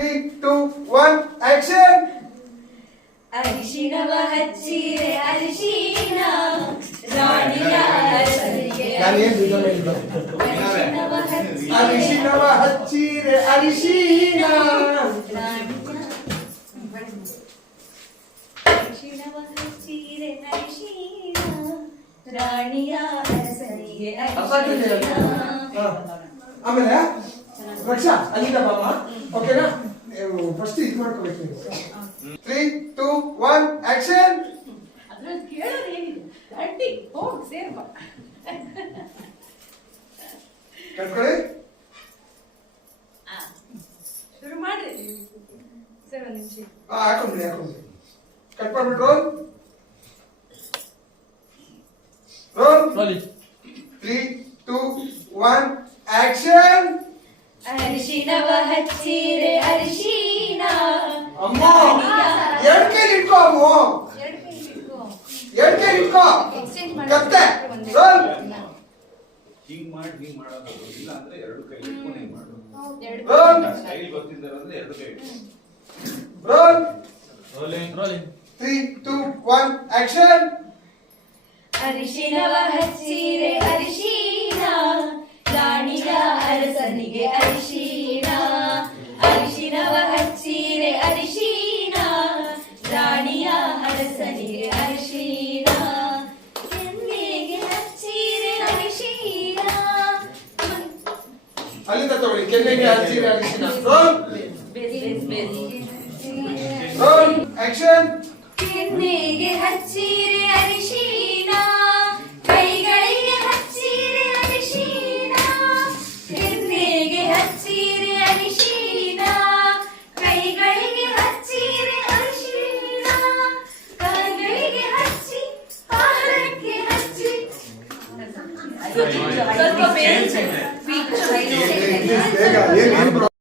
3, 2, 1, action! ಅರಿಶಿಣವ ಹಚ್ಚಿರೆ ಅರಿಶಿಣ ರಾಣಿಯ ಅರಸನಿಗೆ ಅರಿಶಿಣವ ಹಚ್ಚಿರೆ ಅರಿಶಿಣ ಅರಿಶಿಣವ ಹಚ್ಚಿರೆ ಅರಿಶಿಣ ರಾಣಿಯ ಅರಸನಿಗೆ ಅರಿಶಿಣ. ಆಮೇಲೆ ರಕ್ಷಾ ಅಲ್ಲಿಂದ ಬಾಮ ಓಕೆನಾ ಫಸ್ಟ್ ಇದು ಮಾಡ್ಕೋಬೇಕು ನೀವು 3, 2, 1, ಆಕ್ಷನ್ ಅದ್ರಲ್ಲಿ ಕೇಳೋದು ಏನಿದೆ ಅಡ್ಡಿ ಹೋಗಿ ಸೇರ್ಪ ಕಟ್ಕೊಳ್ಳಿ ಶುರು ಮಾಡ್ರಿ ಸರ್ ಒಂದು ನಿಮಿಷ ಹಾಕೊಂಡ್ರಿ ಕಟ್ ಮಾಡ್ಬಿಟ್ಟು ರೋಲ್ 3, 2, 1, ಆಕ್ಷನ್ ಅರಿಶಿಣವ ಹಚ್ಚಿರೆ ಅರಿಶಿಣ ಅಮ್ಮ ಎರಡು ಕೈಲಿ ಇಟ್ಕೋ ಅಮ್ಮ ಎರಡು ಕೈಲಿ ಇಟ್ಕೋ ಕತ್ತೆ ರೋಲ್ ಹಿಂಗ್ ಮಾಡಿ ಹಿಂಗ್ ಮಾಡೋದು ಇಲ್ಲ ಅಂದ್ರೆ ಎರಡು ಕೈ ಇಟ್ಕೊಂಡು ಹಿಂಗ್ ಮಾಡು ರೋಲ್ ಸ್ಟೈಲ್ ಗೊತ್ತಿದ್ದಾರೆ ಅಂದ್ರೆ ಎರಡು ಕೈ ರೋಲ್ ರೋಲಿಂಗ್ 3, 2, 1, ಆಕ್ಷನ್ ಅರಿಶಿಣವ ಹಚ್ಚಿರೆ ಅರಿಶಿಣ ರಾಣಿಯ ಅರಸನಿಗೆ ಅರಿಶಿಣ ಅರಿಶಿಣವ ಹಚ್ಚಿರೆ ಅರಿಶಿಣ ರಾಣಿಯ ಅರಸನಿಗೆ ಅರಿಶಿಣ ಕೆನ್ನೆಗೆ ಹಚ್ಚಿರೆ ಅರಿಶಿಣ ಅಲ್ಲಿಂದ ತಗೊಳ್ಳಿ ಕೆನ್ನೆಗೆ ಹಚ್ಚಿರೆ ಅರಿಶಿನ ರೋಲ್ ರೋಲ್ ಆಕ್ಷನ್ ಕೆನ್ನೆಗೆ ಹಚ್ಚಿರೆ ಅರಿಶಿಣ ಕೈಗಳಿಗೆ ಹಚ್ಚಿರೆ ಅರಿಶಿಣ ಕೆನ್ನೆಗೆ ಹಚ್ಚಿರೆ ಅರಿಶಿಣ ಕೈಗಳಿಗೆ ಹಚ್ಚಿರೆ ಅರಿಶಿಣ ಕಾಲ್ಗಳಿಗೆ ಹಚ್ಚಿ ಪಾದಕ್ಕೆ ಹಚ್ಚಿ ಸ್ವಲ್ಪ ಬೇಗ